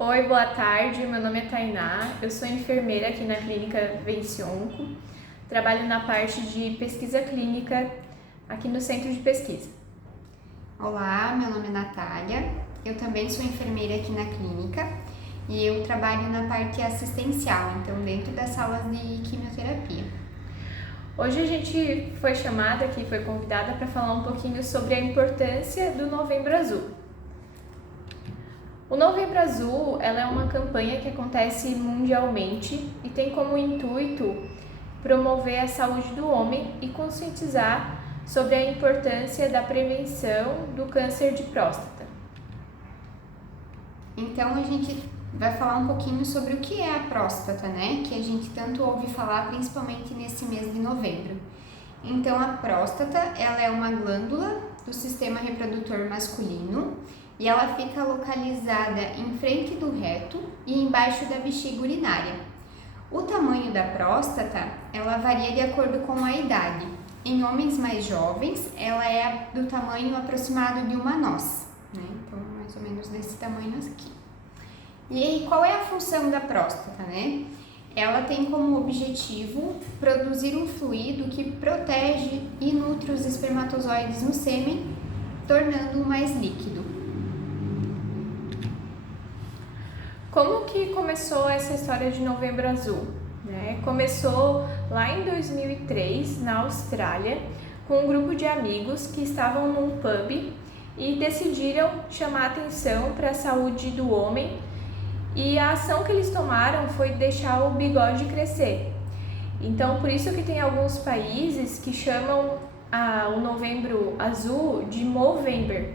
Oi, boa tarde. Meu nome é Tainá. Eu sou enfermeira aqui na clínica Vence Onco. Trabalho na parte de pesquisa clínica aqui no centro de pesquisa. Olá, meu nome é Natália. Eu também sou enfermeira aqui na clínica e eu trabalho na parte assistencial, então dentro das salas de quimioterapia. Hoje a gente foi chamada aqui, foi convidada para falar um pouquinho sobre a importância do Novembro Azul. O Novembro Azul, ela é uma campanha que acontece mundialmente e tem como intuito promover a saúde do homem e conscientizar sobre a importância da prevenção do câncer de próstata. Então a gente vai falar um pouquinho sobre o que é a próstata, né? Que a gente tanto ouve falar, principalmente nesse mês de novembro. Então a próstata, ela é uma glândula do sistema reprodutor masculino e ela fica localizada em frente do reto e embaixo da bexiga urinária. O tamanho da próstata, ela varia de acordo com a idade. Em homens mais jovens, ela é do tamanho aproximado de uma noz, né? Então, mais ou menos desse tamanho aqui. E aí, qual é a função da próstata, né? Ela tem como objetivo produzir um fluido que protege e nutre os espermatozoides no sêmen, tornando-o mais líquido. Como que começou essa história de Novembro Azul? Começou lá em 2003, na Austrália, com um grupo de amigos que estavam num pub e decidiram chamar atenção para a saúde do homem, e a ação que eles tomaram foi deixar o bigode crescer. Então, por isso que tem alguns países que chamam o Novembro Azul de Movember,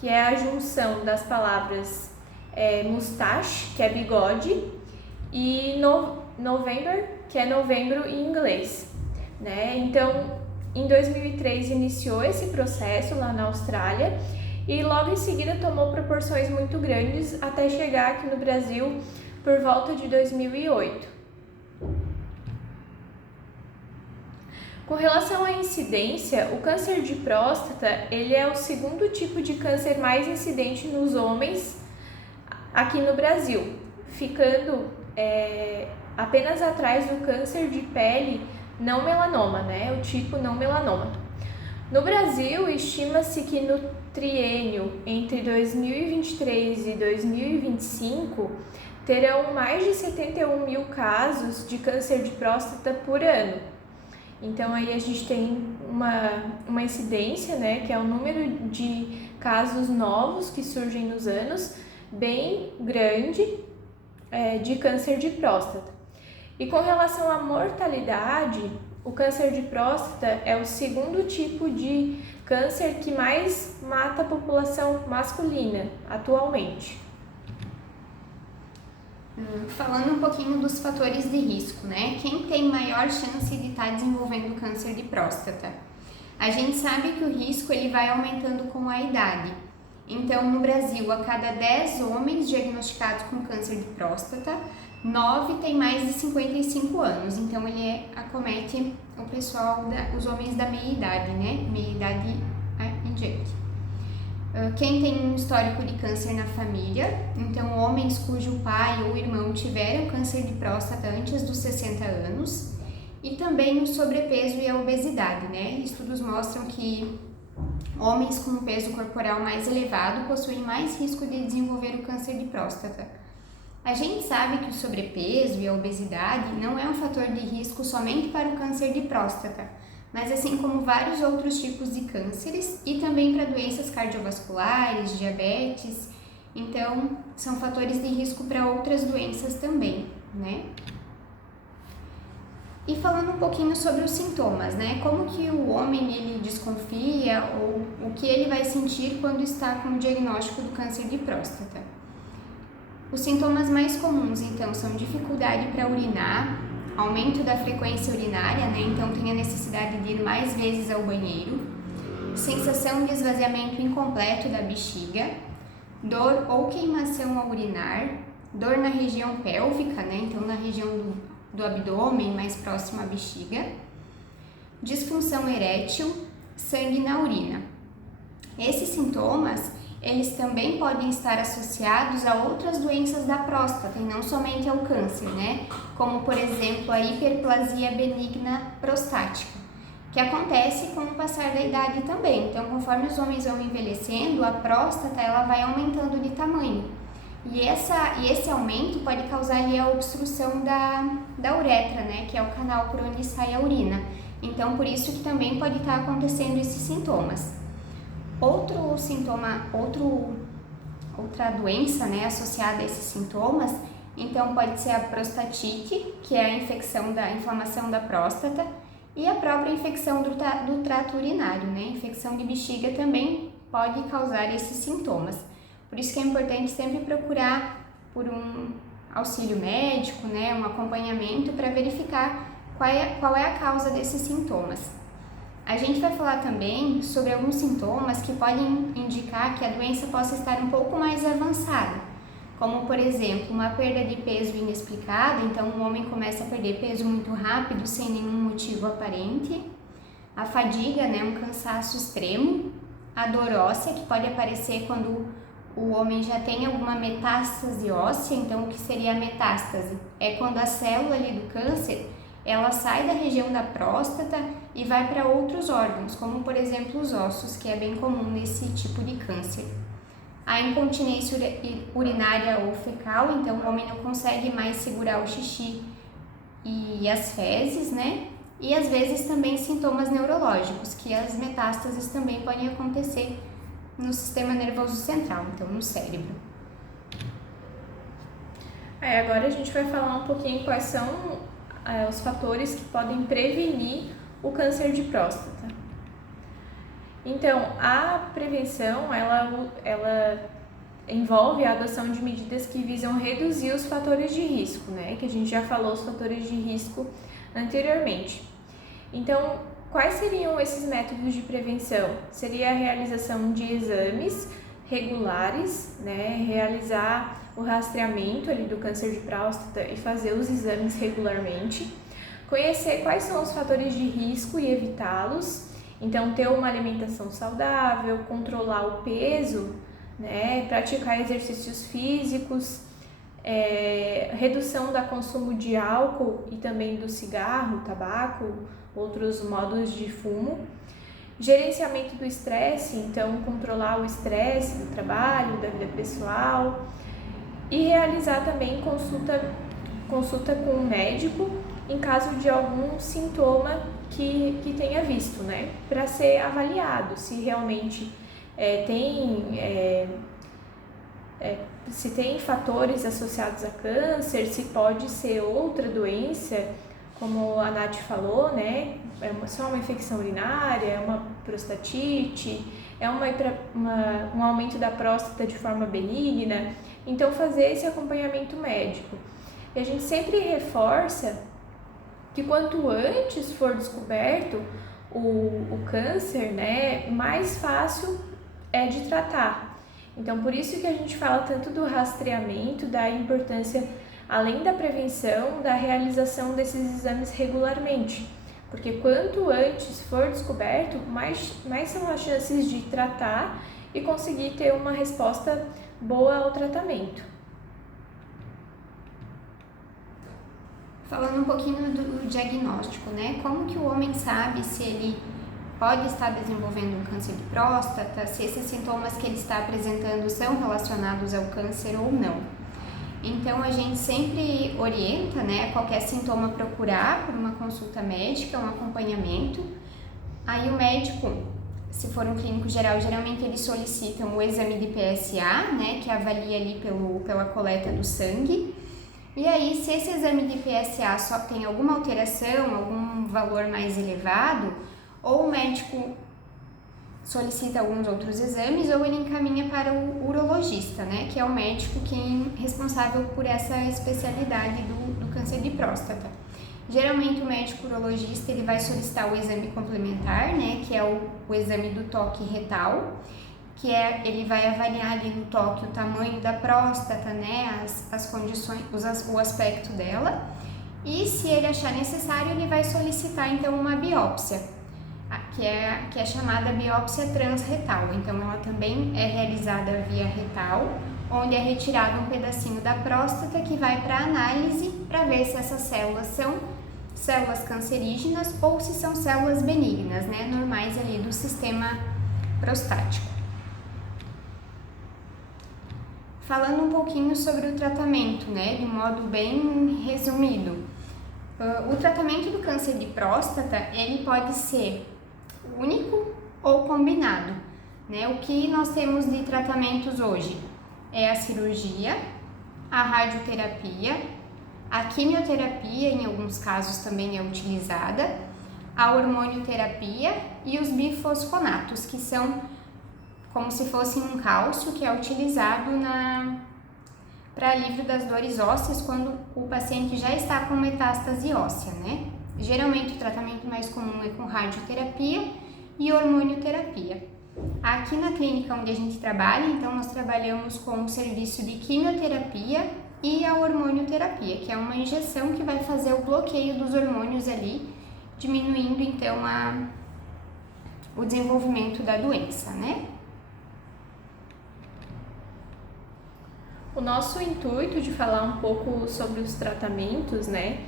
que é a junção das palavras mustache, que é bigode, e November, que é novembro em inglês, né? Então, em 2003 iniciou esse processo lá na Austrália e logo em seguida tomou proporções muito grandes até chegar aqui no Brasil por volta de 2008. Com relação à incidência, o câncer de próstata ele é o segundo tipo de câncer mais incidente nos homens aqui no Brasil, ficando apenas atrás do câncer de pele não melanoma, né? O tipo não melanoma. No Brasil, estima-se que no triênio entre 2023 e 2025 terão mais de 71 mil casos de câncer de próstata por ano. Então aí a gente tem uma incidência, né, que é o número de casos novos que surgem nos anos, bem grande de câncer de próstata. E com relação à mortalidade, o câncer de próstata é o segundo tipo de câncer que mais mata a população masculina atualmente. Falando um pouquinho dos fatores de risco, né? Quem tem maior chance de estar desenvolvendo câncer de próstata? A gente sabe que o risco ele vai aumentando com a idade. Então, no Brasil, a cada 10 homens diagnosticados com câncer de próstata, 9 têm mais de 55 anos. Então, ele acomete o pessoal, os homens da meia-idade, né? Meia-idade em diante. Quem tem um histórico de câncer na família, então homens cujo pai ou irmão tiveram câncer de próstata antes dos 60 anos. E também o sobrepeso e a obesidade, né? Estudos mostram que homens com um peso corporal mais elevado possuem mais risco de desenvolver o câncer de próstata. A gente sabe que o sobrepeso e a obesidade não é um fator de risco somente para o câncer de próstata, mas assim como vários outros tipos de cânceres e também para doenças cardiovasculares, diabetes. Então, são fatores de risco para outras doenças também, né? E falando um pouquinho sobre os sintomas, né? Como que o homem ele desconfia ou o que ele vai sentir quando está com o diagnóstico do câncer de próstata. Os sintomas mais comuns, então, são dificuldade para urinar, aumento da frequência urinária, né? Então tem a necessidade de ir mais vezes ao banheiro, sensação de esvaziamento incompleto da bexiga, dor ou queimação ao urinar, dor na região pélvica, né? Então na região do abdômen, mais próximo à bexiga, disfunção erétil, sangue na urina. Esses sintomas, eles também podem estar associados a outras doenças da próstata e não somente ao câncer, né? Como, por exemplo, a hiperplasia benigna prostática, que acontece com o passar da idade também. Então, conforme os homens vão envelhecendo, a próstata ela vai aumentando de tamanho. E esse aumento pode causar ali a obstrução da uretra, né? Que é o canal por onde sai a urina. Então, por isso que também pode estar acontecendo esses sintomas. Outro sintoma, outra doença, né, associada a esses sintomas, então pode ser a prostatite, que é a inflamação da próstata, e a própria infecção do trato urinário, né? Infecção de bexiga também pode causar esses sintomas. Por isso que é importante sempre procurar por um auxílio médico, né, um acompanhamento para verificar qual é a causa desses sintomas. A gente vai falar também sobre alguns sintomas que podem indicar que a doença possa estar um pouco mais avançada, como, por exemplo, uma perda de peso inexplicada, então o homem começa a perder peso muito rápido, sem nenhum motivo aparente, a fadiga, né, um cansaço extremo, a dor óssea, que pode aparecer quando o homem já tem alguma metástase óssea. Então, o que seria a metástase? É quando a célula ali do câncer ela sai da região da próstata e vai para outros órgãos, como por exemplo os ossos, que é bem comum nesse tipo de câncer. A incontinência urinária ou fecal, então o homem não consegue mais segurar o xixi e as fezes, né? E às vezes também sintomas neurológicos, que as metástases também podem acontecer no sistema nervoso central, então no cérebro. Agora a gente vai falar um pouquinho quais são os fatores que podem prevenir o câncer de próstata. Então, a prevenção, ela envolve a adoção de medidas que visam reduzir os fatores de risco, né? Que a gente já falou os fatores de risco anteriormente. Então, quais seriam esses métodos de prevenção? Seria a realização de exames regulares, né? Realizar o rastreamento ali do câncer de próstata e fazer os exames regularmente, conhecer quais são os fatores de risco e evitá-los, então ter uma alimentação saudável, controlar o peso, né, praticar exercícios físicos, redução do consumo de álcool e também do cigarro, tabaco, outros modos de fumo, gerenciamento do estresse, então controlar o estresse do trabalho, da vida pessoal, e realizar também consulta com o médico em caso de algum sintoma que tenha visto, né? Para ser avaliado se realmente se tem fatores associados a câncer, se pode ser outra doença, como a Nath falou, né? Só uma infecção urinária, é uma prostatite, um aumento da próstata de forma benigna. Então, fazer esse acompanhamento médico. E a gente sempre reforça que quanto antes for descoberto o câncer, né, mais fácil é de tratar. Então, por isso que a gente fala tanto do rastreamento, da importância, além da prevenção, da realização desses exames regularmente. Porque quanto antes for descoberto, mais são as chances de tratar e conseguir ter uma resposta boa ao tratamento. Falando um pouquinho do diagnóstico, né? Como que o homem sabe se ele pode estar desenvolvendo um câncer de próstata, se esses sintomas que ele está apresentando são relacionados ao câncer ou não? Então, a gente sempre orienta, né, qualquer sintoma procurar por uma consulta médica, um acompanhamento. Aí o médico, se for um clínico geral, geralmente eles solicitam o exame de PSA, né, que avalia ali pela coleta do sangue. E aí, se esse exame de PSA só tem alguma alteração, algum valor mais elevado, ou o médico solicita alguns outros exames, ou ele encaminha para o urologista, né, que é o médico responsável por essa especialidade do câncer de próstata. Geralmente o médico urologista ele vai solicitar o exame complementar, né, que é o exame do toque retal, que ele vai avaliar ali no toque o tamanho da próstata, né, as condições, o aspecto dela, e se ele achar necessário, ele vai solicitar então uma biópsia, que é chamada biópsia transretal. Então, ela também é realizada via retal, onde é retirado um pedacinho da próstata que vai para análise para ver se essas células são células cancerígenas ou se são células benignas, né, normais ali do sistema prostático. Falando um pouquinho sobre o tratamento, né, de um modo bem resumido. O tratamento do câncer de próstata, ele pode ser único ou combinado, né? O que nós temos de tratamentos hoje é a cirurgia, a radioterapia, a quimioterapia, em alguns casos também é utilizada, a hormonioterapia e os bifosfonatos, que são como se fosse um cálcio que é utilizado para alívio das dores ósseas quando o paciente já está com metástase óssea, né? Geralmente o tratamento mais comum é com radioterapia e hormonioterapia. Aqui na clínica onde a gente trabalha, então nós trabalhamos com o serviço de quimioterapia e a hormonioterapia, que é uma injeção que vai fazer o bloqueio dos hormônios ali, diminuindo então o desenvolvimento da doença, né? O nosso intuito de falar um pouco sobre os tratamentos, né,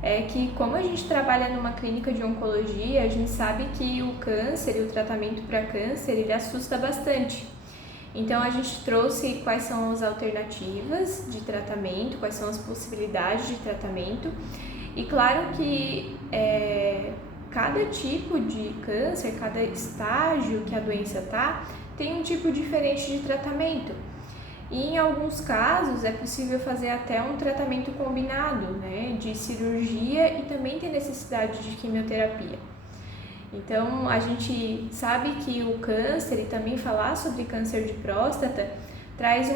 é que como a gente trabalha numa clínica de oncologia, a gente sabe que o câncer e o tratamento para câncer, ele assusta bastante. Então a gente trouxe quais são as alternativas de tratamento, quais são as possibilidades de tratamento. E claro que cada tipo de câncer, cada estágio que a doença está, tem um tipo diferente de tratamento. E em alguns casos é possível fazer até um tratamento combinado, né, de cirurgia e também tem necessidade de quimioterapia. Então a gente sabe que o câncer e também falar sobre câncer de próstata traz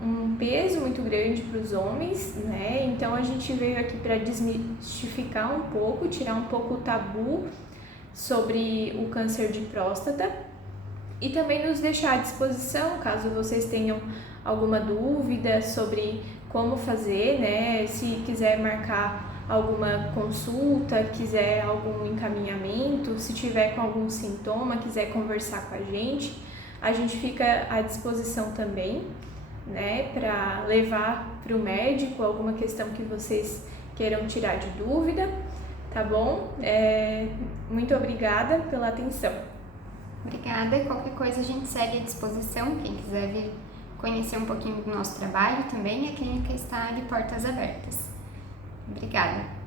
um peso muito grande para os homens, né? Então a gente veio aqui para desmistificar um pouco, tirar um pouco o tabu sobre o câncer de próstata e também nos deixar à disposição caso vocês tenham alguma dúvida sobre como fazer, né? Se quiser marcar alguma consulta, quiser algum encaminhamento, se tiver com algum sintoma, quiser conversar com a gente fica à disposição também, né? Para levar para o médico alguma questão que vocês queiram tirar de dúvida, tá bom? Muito obrigada pela atenção. Obrigada, qualquer coisa a gente segue à disposição, quem quiser vir conhecer um pouquinho do nosso trabalho também, a clínica está de portas abertas. Obrigada.